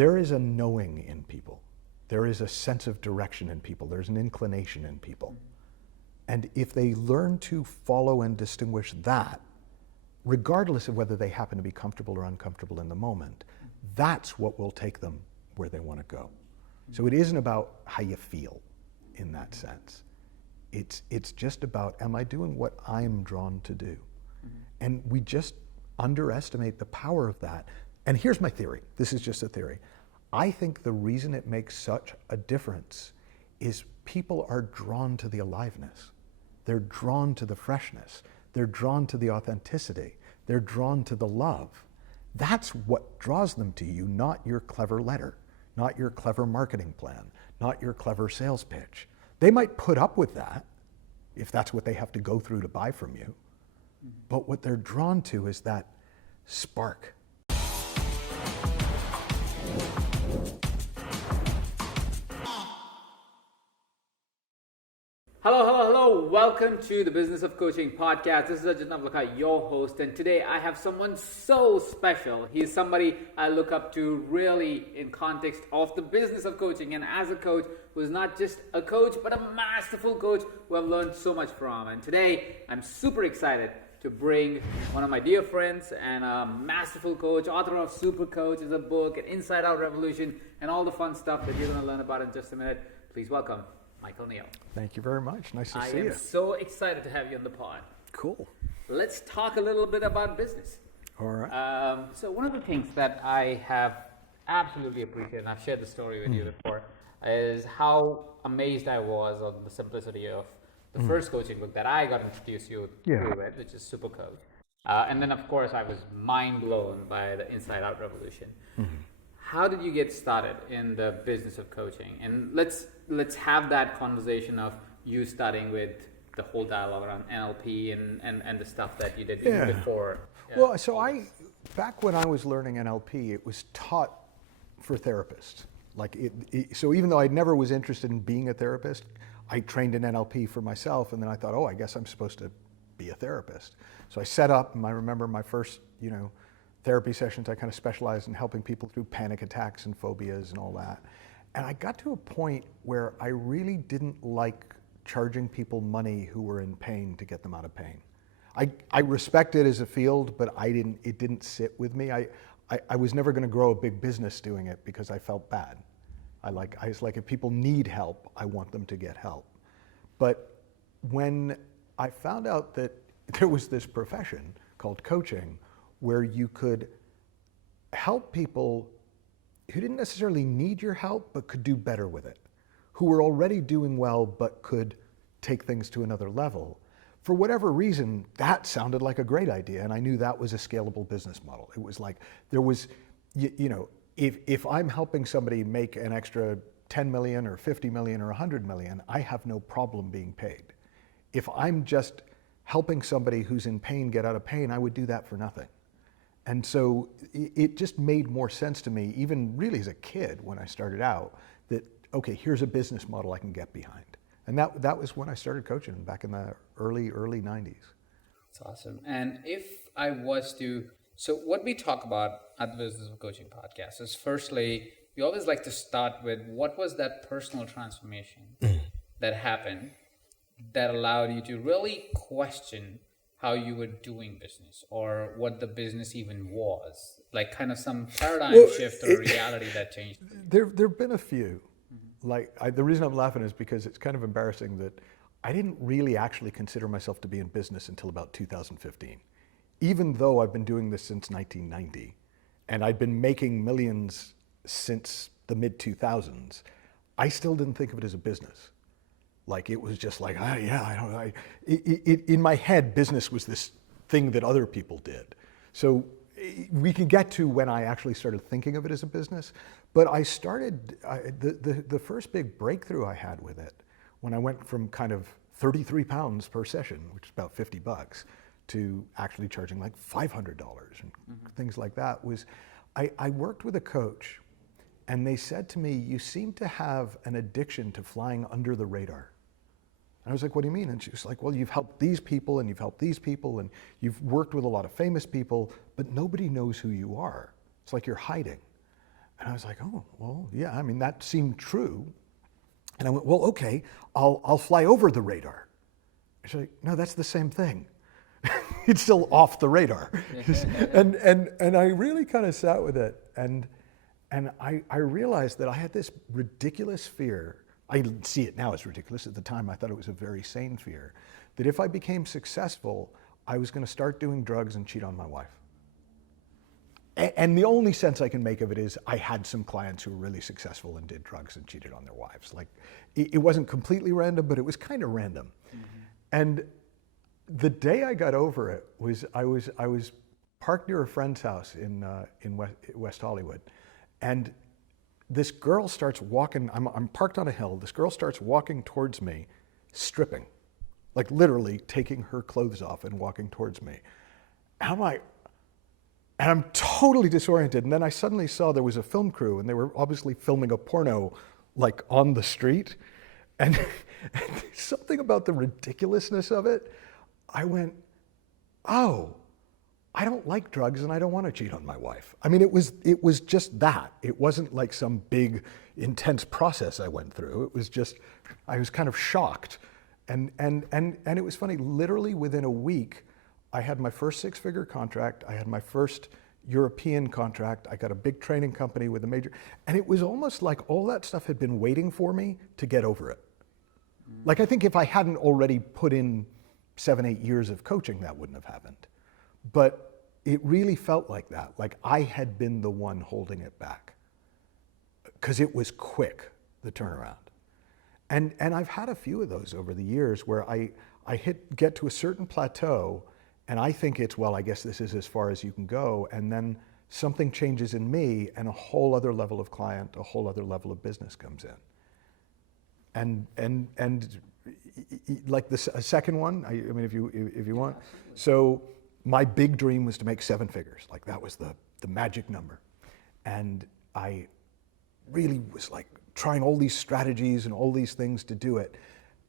there is a knowing in people. There is a sense of direction in people. There's an inclination in people. And if they learn to follow and distinguish that, regardless of whether they happen to be comfortable or uncomfortable in the moment, that's what will take them where they want to go. So it isn't about how you feel in that sense. It's just about, am I doing what I'm drawn to do? And we just underestimate the power of that. And here's my theory. This is just a theory. I think the reason it makes such a difference is people are drawn to the aliveness. They're drawn to the freshness. They're drawn to the authenticity. They're drawn to the love. That's what draws them to you, not your clever letter, not your clever marketing plan, not your clever sales pitch. They might put up with that if that's what they have to go through to buy from you. But what they're drawn to is that spark. Hello. Welcome to the Business of Coaching podcast. This is Ajit Nawalkha, your host. And today I have someone so special. He's somebody I look up to really in context of the business of coaching. And as a coach who's not just a coach, but a masterful coach who I've learned so much from. And today I'm super excited to bring one of my dear friends and a masterful coach, author of Supercoach, is a book, an Inside Out Revolution, and all the fun stuff that you're going to learn about in just a minute. Please welcome Michael Neill. Thank you very much. Nice to see you. I am so excited to have you on the pod. Cool. Let's talk a little bit about business. All right. So one of the things that I have absolutely appreciated, and I've shared the story with you before, is how amazed I was on the simplicity of the first coaching book that I got introduced to with, which is Supercoach. And then, of course, I was mind blown by the Inside Out Revolution. How did you get started in the business of coaching? And let's have that conversation of you starting with the whole dialogue around NLP and the stuff that you did before. Well, so back when I was learning NLP, it was taught for therapists. So even though I never was interested in being a therapist, I trained in NLP for myself, and then I thought, I guess I'm supposed to be a therapist. So I set up, and I remember my first, therapy sessions, I kind of specialized in helping people through panic attacks and phobias and all that. And I got to a point where I really didn't like charging people money who were in pain to get them out of pain. I respect it as a field, but it didn't sit with me. I was never going to grow a big business doing it because I felt bad. I was like, if people need help, I want them to get help. But when I found out that there was this profession called coaching where you could help people who didn't necessarily need your help, but could do better with it, who were already doing well, but could take things to another level. For whatever reason, that sounded like a great idea, and I knew that was a scalable business model. It was like, there was, if I'm helping somebody make an extra 10 million or 50 million or 100 million, I have no problem being paid. If I'm just helping somebody who's in pain get out of pain, I would do that for nothing. And so it just made more sense to me, even really as a kid when I started out, that, okay, here's a business model I can get behind. And that was when I started coaching back in the early 90s. That's awesome. And if I was to, so what we talk about at the Business of Coaching podcast is, firstly, we always like to start with what was that personal transformation that happened that allowed you to really question how you were doing business or what the business even was, like kind of some paradigm shift or reality that changed. There've been a few. The reason I'm laughing is because it's kind of embarrassing that I didn't really actually consider myself to be in business until about 2015. Even though I've been doing this since 1990, and I'd been making millions since the mid-2000s, I still didn't think of it as a business. It was just like, in my head, business was this thing that other people did. So we can get to when I actually started thinking of it as a business, but the first big breakthrough I had with it, when I went from kind of 33 pounds per session, which is about $50, to actually charging like $500 and things like that, was I worked with a coach, and they said to me, you seem to have an addiction to flying under the radar. And I was like, what do you mean? And she was like, well, you've helped these people and you've helped these people and you've worked with a lot of famous people, but nobody knows who you are. It's like you're hiding. And I was like, oh, well, yeah, I mean, that seemed true. And I went, well, okay, I'll fly over the radar. She's like, no, that's the same thing. It's still off the radar. and I really kind of sat with it. And I realized that I had this ridiculous fear. I see it now as ridiculous. At the time, I thought it was a very sane fear, that if I became successful, I was going to start doing drugs and cheat on my wife. And the only sense I can make of it is I had some clients who were really successful and did drugs and cheated on their wives. Like, it wasn't completely random, but it was kind of random. Mm-hmm. And the day I got over it was I was parked near a friend's house in West Hollywood, and this girl starts walking. I'm parked on a hill. This girl starts walking towards me, stripping, like literally taking her clothes off and walking towards me. And I'm totally disoriented. And then I suddenly saw there was a film crew, and they were obviously filming a porno, like on the street. And something about the ridiculousness of it, I went, oh, I don't like drugs and I don't want to cheat on my wife. I mean, it was just that. It wasn't like some big, intense process I went through. It was just, I was kind of shocked. And it was funny, literally within a week, I had my first six-figure contract. I had my first European contract. I got a big training company with a major, and it was almost like all that stuff had been waiting for me to get over it. Like, I think if I hadn't already put in 7-8 years of coaching, that wouldn't have happened. But it really felt like that. Like I had been the one holding it back, because it was quick, the turnaround. And I've had a few of those over the years where I get to a certain plateau, and I think it's, well, I guess this is as far as you can go. And then something changes in me, and a whole other level of client, a whole other level of business comes in. And like a second one, I mean, if you want. So my big dream was to make 7 figures. Like that was the magic number. And I really was like trying all these strategies and all these things to do it.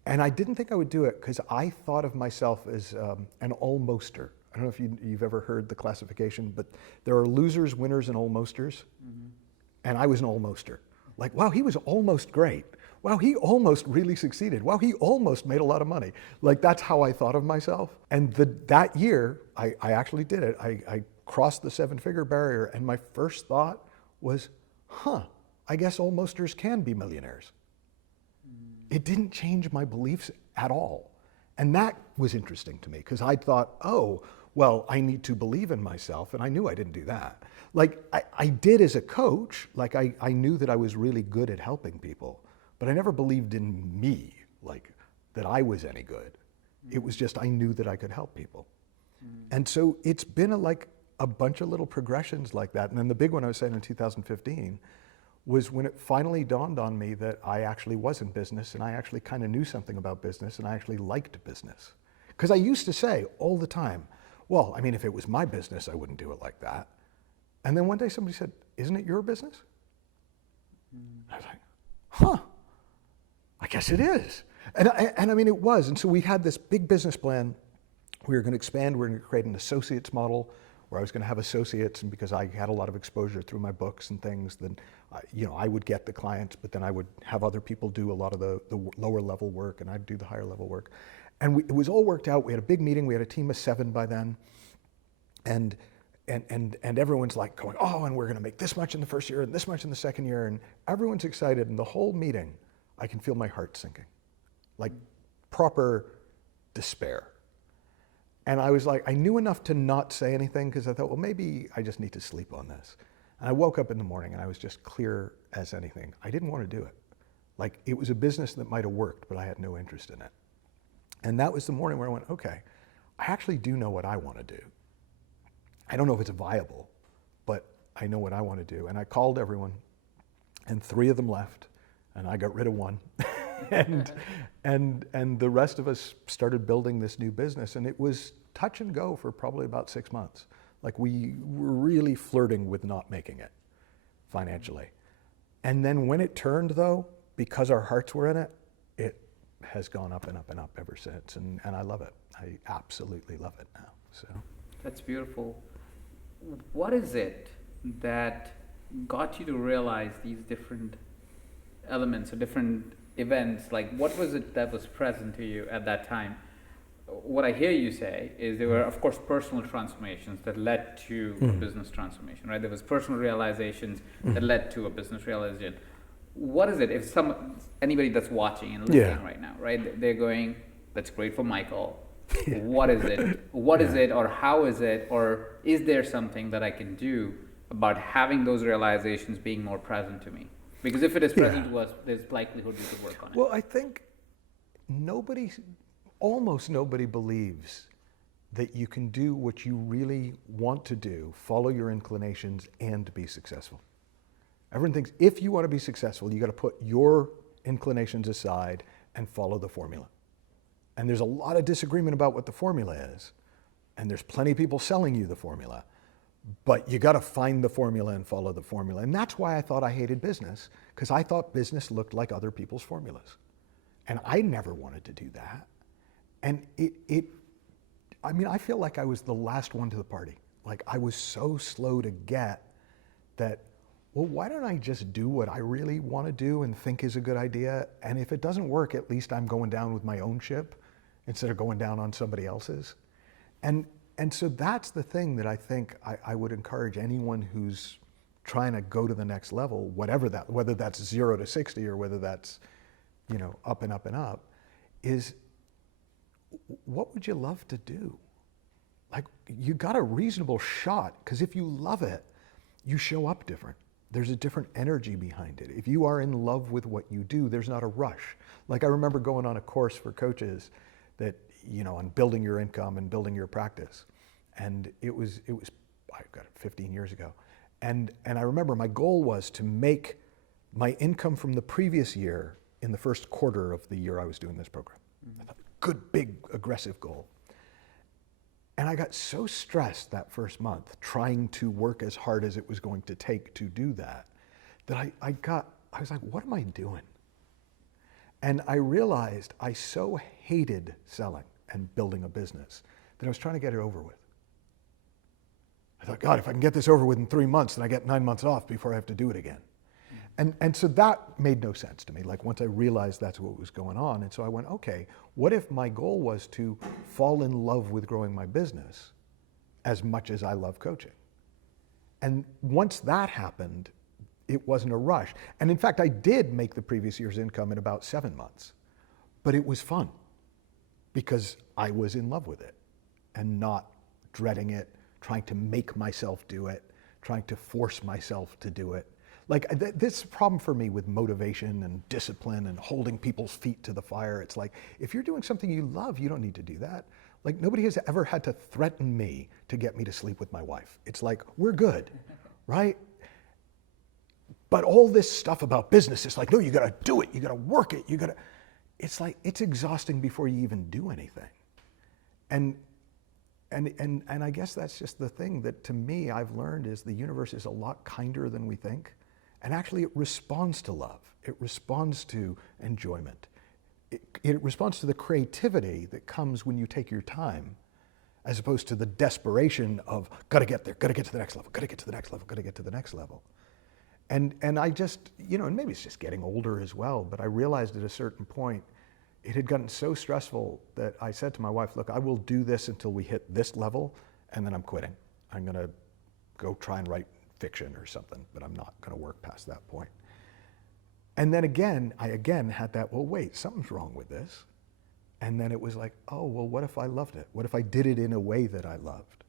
And I didn't think I would do it because I thought of myself as an almoster. I don't know if you've ever heard the classification, but there are losers, winners, and almosters. Mm-hmm. And I was an almoster. Like, wow, he was almost great. Wow, he almost really succeeded. Wow, he almost made a lot of money. Like, that's how I thought of myself. And that year, I actually did it. I crossed the 7-figure barrier, and my first thought was, I guess almosters can be millionaires. It didn't change my beliefs at all. And that was interesting to me, because I thought, oh, well, I need to believe in myself, and I knew I didn't do that. Like, I did as a coach, like I knew that I was really good at helping people, but I never believed in me, like that I was any good. It was just, I knew that I could help people. And so it's been a bunch of little progressions like that. And then the big one I was saying in 2015 was when it finally dawned on me that I actually was in business, and I actually kind of knew something about business, and I actually liked business. Because I used to say all the time, well, I mean, if it was my business, I wouldn't do it like that. And then one day somebody said, isn't it your business? I was like, I guess it is. And I mean, it was. And so we had this big business plan. We were going to expand. We were going to create an associates model where I was going to have associates, and because I had a lot of exposure through my books and things, then I would get the clients, but then I would have other people do a lot of the lower level work, and I'd do the higher level work. And it was all worked out. We had a big meeting. We had a team of 7 by then, and everyone's like going, oh, and we're going to make this much in the first year and this much in the second year, and everyone's excited. And the whole meeting, I can feel my heart sinking, like proper despair. And I was like, I knew enough to not say anything, because I thought, well, maybe I just need to sleep on this. And I woke up in the morning and I was just clear as anything. I didn't want to do it. Like, it was a business that might have worked, but I had no interest in it. And that was the morning where I went, okay, I actually do know what I want to do. I don't know if it's viable, but I know what I want to do. And I called everyone, and 3 of them left, and I got rid of 1. and the rest of us started building this new business, and it was touch and go for probably about 6 months. Like, we were really flirting with not making it financially. And then when it turned, though, because our hearts were in it, it has gone up and up and up ever since. And I love it. I absolutely love it now. So that's beautiful. What is it that got you to realize these different elements or different events? Like, what was it that was present to you at that time? What I hear you say is there were, of course, personal transformations that led to a business transformation, right? There was personal realizations that led to a business realization. What is it? If anybody that's watching and listening right now, right, they're going, "That's great for Michael." What is it? What is it, or how is it, or is there something that I can do about having those realizations being more present to me? Because if it is present to us, there's likelihood we could work on it. Well, I think almost nobody believes that you can do what you really want to do, follow your inclinations, and be successful. Everyone thinks if you want to be successful, you got to put your inclinations aside and follow the formula. And there's a lot of disagreement about what the formula is. And there's plenty of people selling you the formula. But you got to find the formula and follow the formula. And that's why I thought I hated business, because I thought business looked like other people's formulas. And I never wanted to do that. And I feel like I was the last one to the party. Like, I was so slow to get that, well, why don't I just do what I really want to do and think is a good idea? And if it doesn't work, at least I'm going down with my own ship instead of going down on somebody else's. And so that's the thing that I think I would encourage anyone who's trying to go to the next level, whether that's 0 to 60 or whether that's, up and up and up, is what would you love to do? Like, you got a reasonable shot, because if you love it, you show up different. There's a different energy behind it. If you are in love with what you do, there's not a rush. Like, I remember going on a course for coaches that, on building your income and building your practice. And it was I got it 15 years ago. And I remember my goal was to make my income from the previous year in the first quarter of the year I was doing this program. I thought, good, big, aggressive goal. And I got so stressed that first month trying to work as hard as it was going to take to do that, that I was like, what am I doing? And I realized I so hated selling and building a business that I was trying to get it over with. I thought, God, if I can get this over with in 3 months, then I get 9 months off before I have to do it again. And so that made no sense to me, like, once I realized that's what was going on. And so I went, okay, what if my goal was to fall in love with growing my business as much as I love coaching? And once that happened, it wasn't a rush. And in fact, I did make the previous year's income in about 7 months, but it was fun because I was in love with it and not dreading it, trying to make myself do it, trying to force myself to do it. Like, this is a problem for me with motivation and discipline and holding people's feet to the fire. It's like, if you're doing something you love, you don't need to do that. Like, nobody has ever had to threaten me to get me to sleep with my wife. It's like, we're good, right? But all this stuff about business, it's like, no, you gotta do it, you gotta work it, it's like, it's exhausting before you even do anything. And I guess that's just the thing that, to me, I've learned is the universe is a lot kinder than we think. And actually, it responds to love. It responds to enjoyment. It responds to the creativity that comes when you take your time, as opposed to the desperation of, gotta get there, gotta get to the next level, gotta get to the next level, gotta get to the next level. And I just, and maybe it's just getting older as well, but I realized at a certain point, it had gotten so stressful that I said to my wife, look, I will do this until we hit this level, and then I'm quitting. I'm gonna go try and write fiction or something, but I'm not gonna work past that point. And then I again had that, well, wait, something's wrong with this. And then it was like, oh, well, what if I loved it? What if I did it in a way that I loved?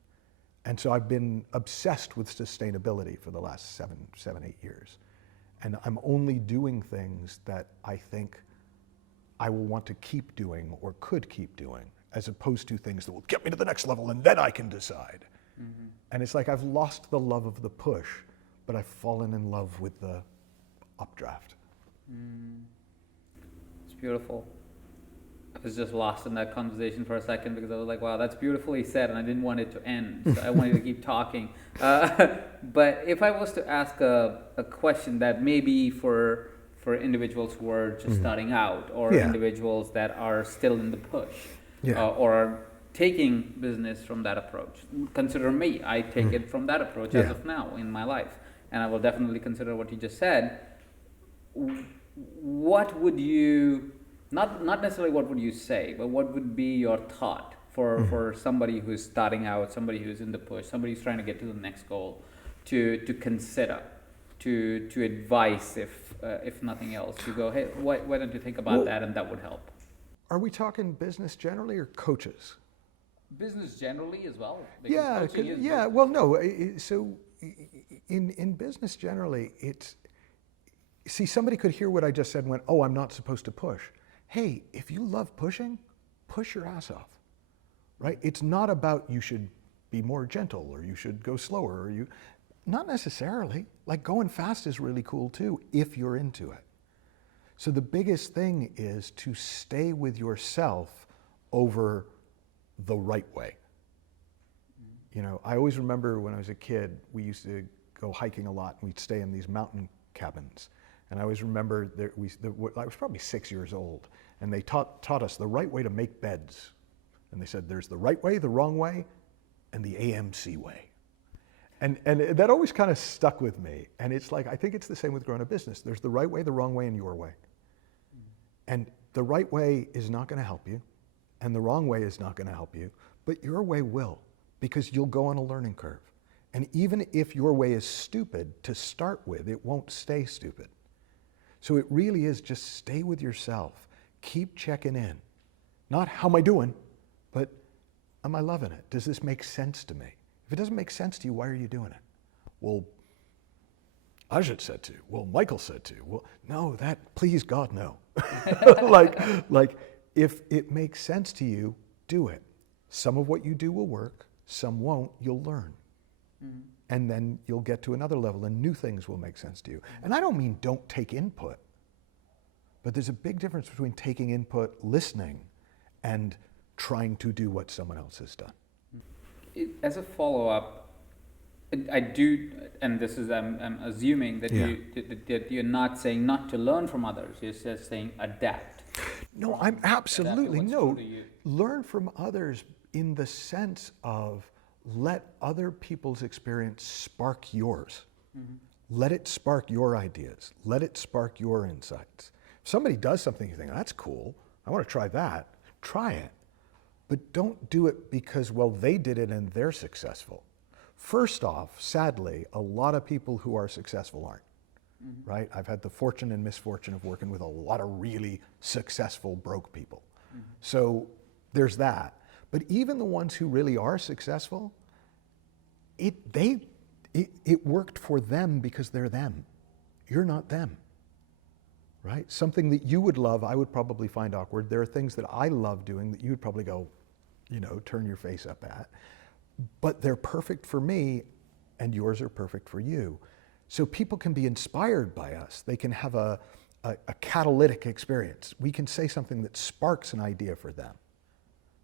And so I've been obsessed with sustainability for the last 7, 8 years. And I'm only doing things that I think I will want to keep doing or could keep doing, as opposed to things that will get me to the next level and then I can decide. Mm-hmm. And it's like I've lost the love of the push, but I've fallen in love with the updraft. It's beautiful. I was just lost in that conversation for a second because I was like, wow, that's beautifully said, and I didn't want it to end. So I wanted to keep talking. But if I was to ask a question that may be for individuals who are just starting out, or individuals that are still in the push, or are taking business from that approach. Consider me, I take it from that approach as of now in my life. and I will definitely consider what you just said, what would you, not necessarily what would you say, but what would be your thought for somebody who's starting out, somebody who's in the push, somebody who's trying to get to the next goal, to consider, to advise, if nothing else, to go, hey, why don't you think about that, and that would help. Are we talking business generally or coaches? Business generally as well. Yeah, yeah. Well, no. So in business generally, see, somebody could hear what I just said and went, "Oh, I'm not supposed to push." Hey, if you love pushing, push your ass off, right? It's not about you should be more gentle or you should go slower or not necessarily. Like going fast is really cool too if you're into it. So the biggest thing is to stay with yourself over the right way. You know, I always remember when I was a kid, we used to go hiking a lot and we'd stay in these mountain cabins. And I always remember I was probably 6 years old, and they taught us the right way to make beds. And they said there's the right way, the wrong way, and the AMC way. And that always kind of stuck with me. And it's like, I think it's the same with growing a business. There's the right way, the wrong way, and your way. And the right way is not going to help you, and the wrong way is not going to help you, but your way will, because you'll go on a learning curve. And even if your way is stupid to start with, it won't stay stupid. So it really is just stay with yourself. Keep checking in. Not how am I doing, but am I loving it? Does this make sense to me? If it doesn't make sense to you, why are you doing it? Well, Ajit said to. Well, Michael said to. Well, no, please God, no. like if it makes sense to you, do it. Some of what you do will work, some won't, you'll learn. Mm-hmm. And then you'll get to another level and new things will make sense to you. And I don't mean don't take input, but there's a big difference between taking input, listening, and trying to do what someone else has done. As a follow-up, I do, and this is, I'm assuming that that you're not saying not to learn from others, you're just saying adapt. No, I'm absolutely, no. Learn from others in the sense of let other people's experience spark yours. Mm-hmm. Let it spark your ideas. Let it spark your insights. If somebody does something you think, that's cool, I want to try that, try it. But don't do it because, well, they did it and they're successful. First off, sadly, a lot of people who are successful aren't, right? I've had the fortune and misfortune of working with a lot of really successful broke people. Mm-hmm. So there's that. But even the ones who really are successful, it worked for them because they're them. You're not them, right? Something that you would love, I would probably find awkward. There are things that I love doing that you would probably go, turn your face up at. But they're perfect for me, and yours are perfect for you. So people can be inspired by us. They can have a catalytic experience. We can say something that sparks an idea for them.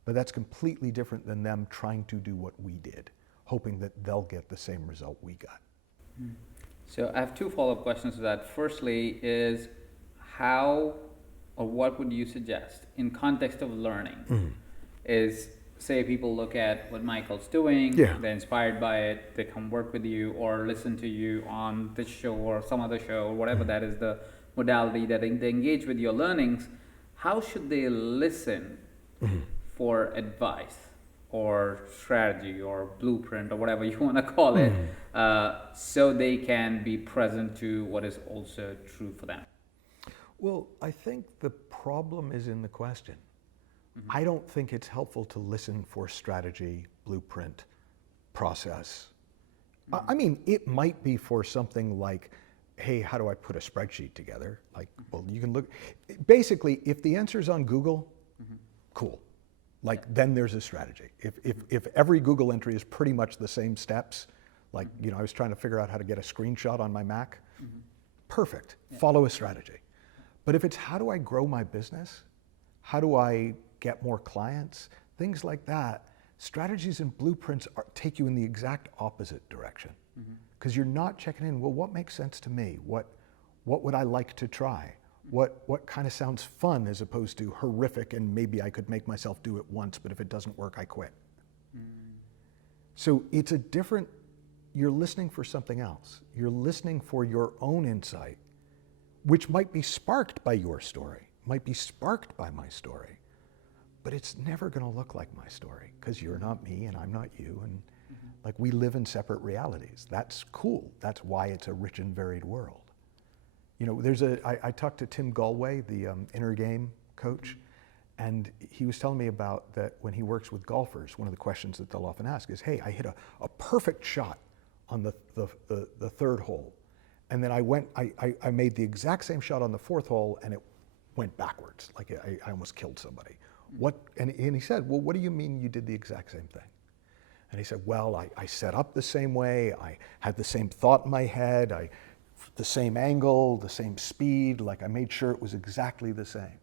But that's completely different than them trying to do what we did, hoping that they'll get the same result we got. So I have two follow-up questions to that. Firstly is how or what would you suggest in context of learning is, say people look at what Michael's doing, they're inspired by it, they come work with you or listen to you on this show or some other show or whatever that is the modality that they engage with your learnings. How should they listen for advice or strategy or blueprint or whatever you want to call it, so they can be present to what is also true for them? Well, I think the problem is in the question. I don't think it's helpful to listen for strategy, blueprint, process. I mean, it might be for something like, hey, how do I put a spreadsheet together? Like, well, you can look, basically, if the answer's on Google, cool. Like, then there's a strategy. If every Google entry is pretty much the same steps, like, I was trying to figure out how to get a screenshot on my Mac, perfect, follow a strategy. But if it's how do I grow my business? How do I get more clients? Things like that, strategies and blueprints take you in the exact opposite direction. Because you're not checking in, well, what makes sense to me? What would I like to try? What kind of sounds fun as opposed to horrific and maybe I could make myself do it once, but if it doesn't work, I quit. So it's a different, you're listening for something else. You're listening for your own insight, which might be sparked by your story, might be sparked by my story, but it's never going to look like my story because you're not me and I'm not you, and like we live in separate realities. That's cool. That's why it's a rich and varied world. You know, I talked to Tim Galway, the inner game coach, and he was telling me about that when he works with golfers, one of the questions that they'll often ask is, hey, I hit a perfect shot on the third hole. And then I made the exact same shot on the fourth hole and it went backwards. Like I almost killed somebody. And he said, well, what do you mean you did the exact same thing? And he said, well, I set up the same way. I had the same thought in my head. The same angle, the same speed. Like I made sure it was exactly the same.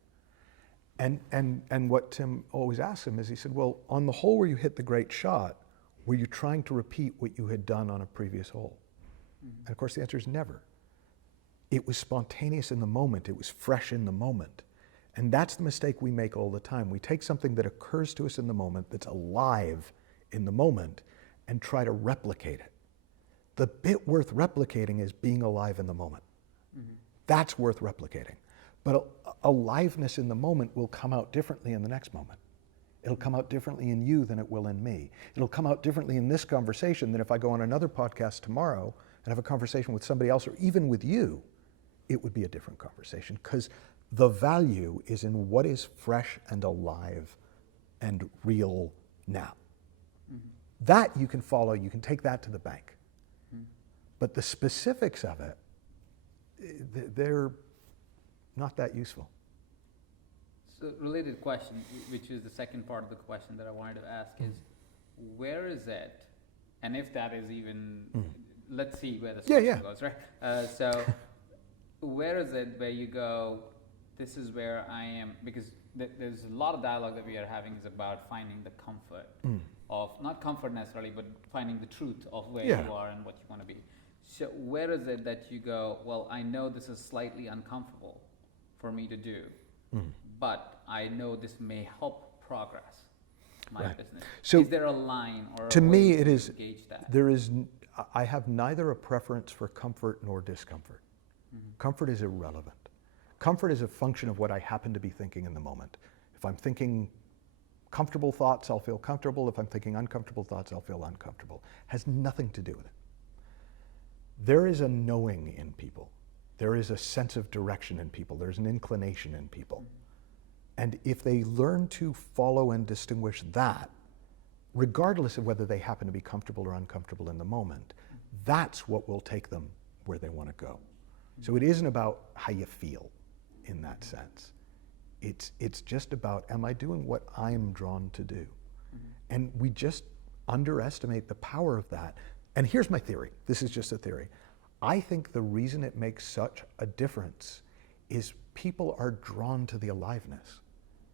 And what Tim always asked him is, he said, well, on the hole where you hit the great shot, were you trying to repeat what you had done on a previous hole? And of course the answer is never. It was spontaneous in the moment. It was fresh in the moment. And that's the mistake we make all the time. We take something that occurs to us in the moment, that's alive in the moment, and try to replicate it. The bit worth replicating is being alive in the moment. That's worth replicating. But aliveness in the moment will come out differently in the next moment. It'll come out differently in you than it will in me. It'll come out differently in this conversation than if I go on another podcast tomorrow and have a conversation with somebody else, or even with you. It would be a different conversation, because the value is in what is fresh and alive and real now. That you can follow, you can take that to the bank. But the specifics of it, they're not that useful. So related question, which is the second part of the question that I wanted to ask is, where is it, and if that is even, let's see where the question goes, right? So where is it where you go, this is where I am, because there's a lot of dialogue that we are having is about finding the comfort of, not comfort necessarily, but finding the truth of where you are and what you want to be. So where is it that you go, well, I know this is slightly uncomfortable for me to do, but I know this may help progress my business. So is there a line or to a way me it is, gauge that? I have neither a preference for comfort nor discomfort. Comfort is irrelevant. Comfort is a function of what I happen to be thinking in the moment. If I'm thinking comfortable thoughts, I'll feel comfortable. If I'm thinking uncomfortable thoughts, I'll feel uncomfortable. Has nothing to do with it. There is a knowing in people. There is a sense of direction in people. There's an inclination in people. And if they learn to follow and distinguish that, regardless of whether they happen to be comfortable or uncomfortable in the moment, that's what will take them where they want to go. So it isn't about how you feel in that sense. It's just about, am I doing what I'm drawn to do? And we just underestimate the power of that. And here's my theory. This is just a theory. I think the reason it makes such a difference is people are drawn to the aliveness.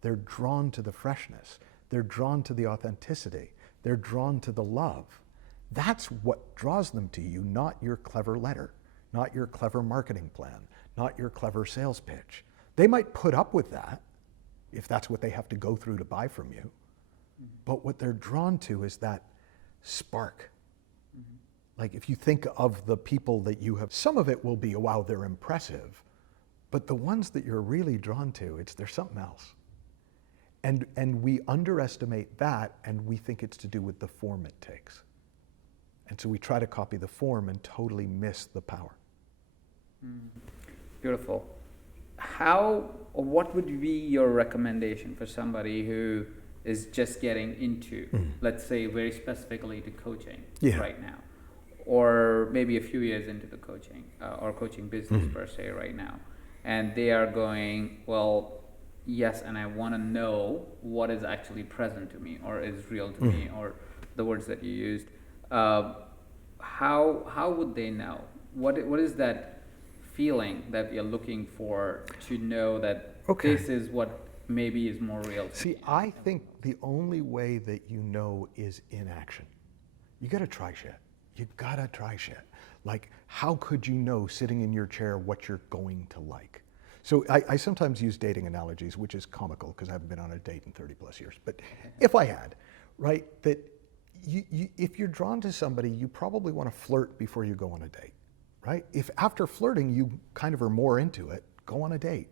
They're drawn to the freshness. They're drawn to the authenticity. They're drawn to the love. That's what draws them to you, not your clever letter, not your clever marketing plan, not your clever sales pitch. They might put up with that if that's what they have to go through to buy from you. But what they're drawn to is that spark. Like if you think of the people that you have, some of it will be, wow, they're impressive. But the ones that you're really drawn to, there's something else. And we underestimate that, and we think it's to do with the form it takes. And so we try to copy the form and totally miss the power. Beautiful. What would be your recommendation for somebody who is just getting into, let's say very specifically to coaching right now, or maybe a few years into the coaching or coaching business per se right now, and they are going, well, yes, and I want to know what is actually present to me or is real to me, or the words that you used. How would they know? What is that feeling that you're looking for to know that this is what maybe is more real to me? I think the only way that you know is in action. You gotta try shit. You gotta try shit. Like, how could you know sitting in your chair what you're going to like? So I sometimes use dating analogies, which is comical because I haven't been on a date in 30 plus years. But if I had, right, that if you're drawn to somebody, you probably want to flirt before you go on a date, right? If after flirting you kind of are more into it, go on a date.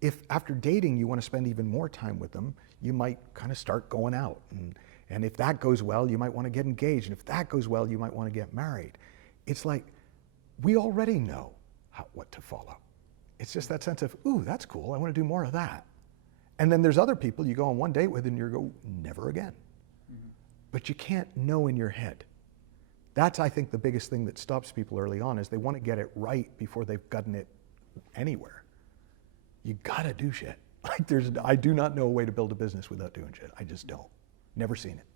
If after dating you want to spend even more time with them, you might kind of start going out. And if that goes well, you might want to get engaged. And if that goes well, you might want to get married. It's like, we already know what to follow. It's just that sense of, ooh, that's cool, I want to do more of that. And then there's other people you go on one date with and you go, never again. Mm-hmm. But you can't know in your head. That's, I think, the biggest thing that stops people early on, is they want to get it right before they've gotten it anywhere. You gotta do shit. Like I do not know a way to build a business without doing shit. I just don't. Never seen it.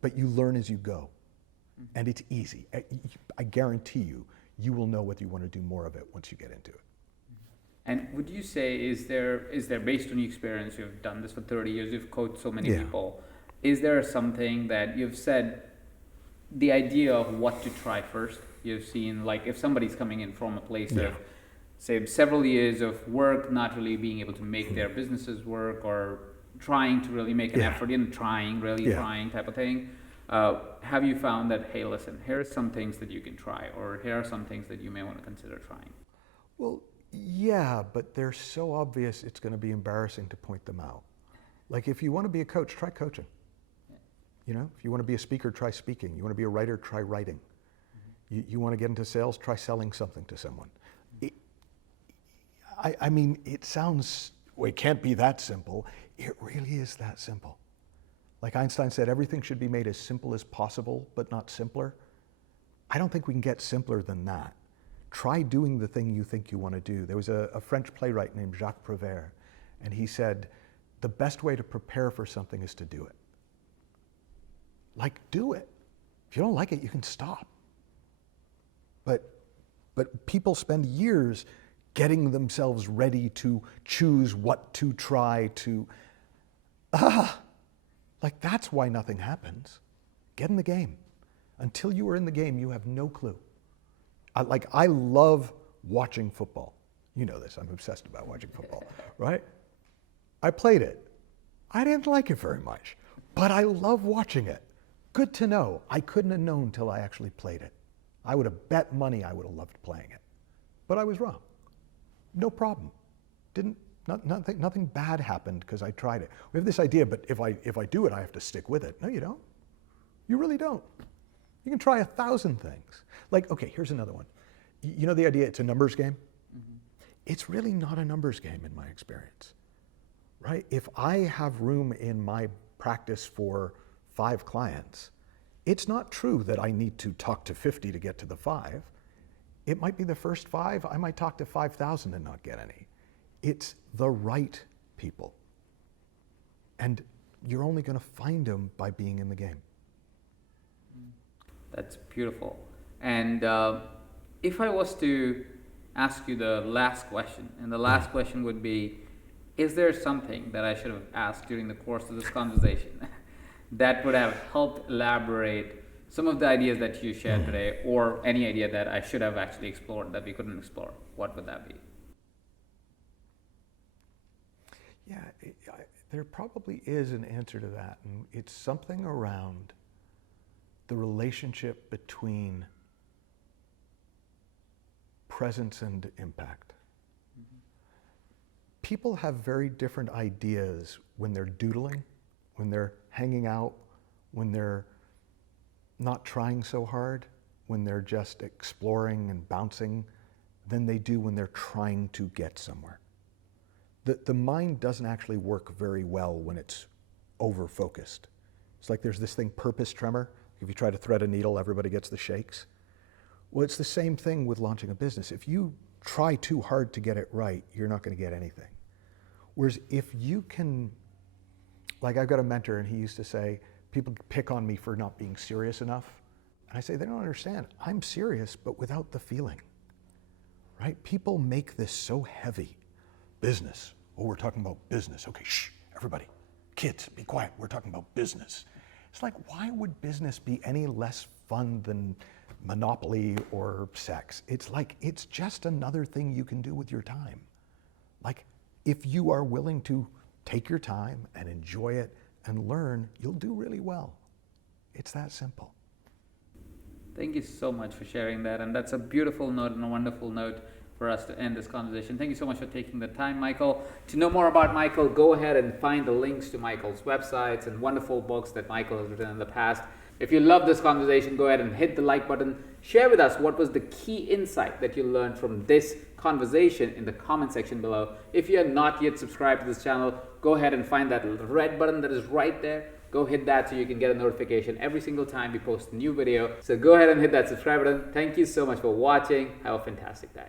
But you learn as you go. And it's easy. I guarantee you, you will know whether you want to do more of it once you get into it. And would you say, is there, based on your experience, you've done this for 30 years, you've coached so many people, is there something that you've said, the idea of what to try first? You've seen, like, if somebody's coming in from a place of, say, several years of work, not really being able to make their businesses work, or trying to really make an effort in trying type of thing. Have you found that, hey, listen, here are some things that you can try, or here are some things that you may want to consider trying? Well, yeah, but they're so obvious it's going to be embarrassing to point them out. Like, if you want to be a coach, try coaching. You know, if you want to be a speaker, try speaking. You want to be a writer, try writing. You want to get into sales, try selling something to someone. I mean, it sounds, well, it can't be that simple. It really is that simple. Like Einstein said, everything should be made as simple as possible, but not simpler. I don't think we can get simpler than that. Try doing the thing you think you want to do. There was a French playwright named Jacques Prévert, and he said, the best way to prepare for something is to do it. Like, do it. If you don't like it, you can stop. But people spend years getting themselves ready to choose what to try to, like, that's why nothing happens. Get in the game. Until you are in the game, you have no clue. I love watching football. You know this, I'm obsessed about watching football, right? I played it. I didn't like it very much, but I love watching it. Good to know. I couldn't have known till I actually played it. I would have bet money I would have loved playing it. But I was wrong. No problem. Nothing bad happened because I tried it. We have this idea, but if I do it, I have to stick with it. No, you don't. You really don't. You can try 1,000 things. Like, okay, here's another one. You know the idea it's a numbers game? Mm-hmm. It's really not a numbers game in my experience, right? If I have room in my practice for 5 clients, it's not true that I need to talk to 50 to get to the 5. It might be the first 5, I might talk to 5,000 and not get any. It's the right people. And you're only going to find them by being in the game. That's beautiful. And if I was to ask you the last question, and the last question would be, is there something that I should have asked during the course of this conversation that would have helped elaborate some of the ideas that you shared today, or any idea that I should have actually explored that we couldn't explore? What would that be? Yeah, there probably is an answer to that, and it's something around the relationship between presence and impact. Mm-hmm. People have very different ideas when they're doodling, when they're hanging out, when they're not trying so hard, when they're just exploring and bouncing, than they do when they're trying to get somewhere. The mind doesn't actually work very well when it's over-focused. It's like there's this thing, purpose tremor. If you try to thread a needle, everybody gets the shakes. Well, it's the same thing with launching a business. If you try too hard to get it right, you're not going to get anything. Whereas if you can, like, I've got a mentor and he used to say, people pick on me for not being serious enough. And I say, they don't understand. I'm serious, but without the feeling, right? People make this so heavy. Business. Oh, we're talking about business. Okay, shh, everybody. Kids, be quiet. We're talking about business. It's like, why would business be any less fun than Monopoly or sex? It's like, it's just another thing you can do with your time. Like, if you are willing to take your time and enjoy it and learn, you'll do really well. It's that simple. Thank you so much for sharing that. And that's a beautiful note and a wonderful note for us to end this conversation. Thank you so much for taking the time, Michael. To know more about Michael, go ahead and find the links to Michael's websites and wonderful books that Michael has written in the past. If you love this conversation, go ahead and hit the like button. Share with us what was the key insight that you learned from this conversation in the comment section below. If you are not yet subscribed to this channel, go ahead and find that red button that is right there. Go hit that so you can get a notification every single time we post a new video. So go ahead and hit that subscribe button. Thank you so much for watching. Have a fantastic day.